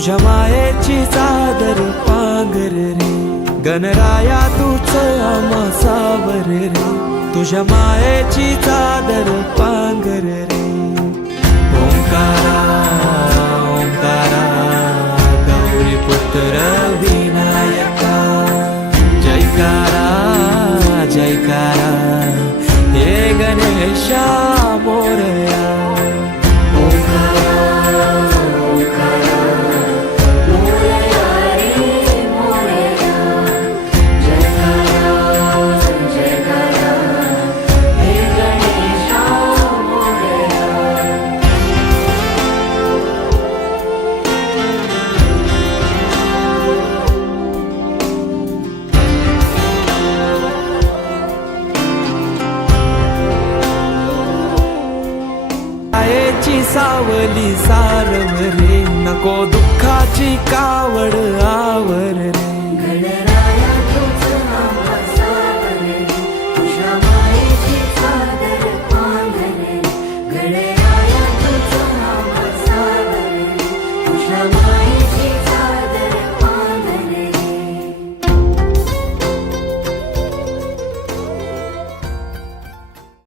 तुझ्या मायेची चादर पांघर रे, गणराया तूच आम्हा सावर रे, तुझ्या मायेची चादर पांघर रे. ओंकारा ओंकारा गौरी पुत्र विनायका, जयकारा जयकारा हे गणेशा मोरया. मायेची सावली सारव रे, नको दुःखाची कावड आवर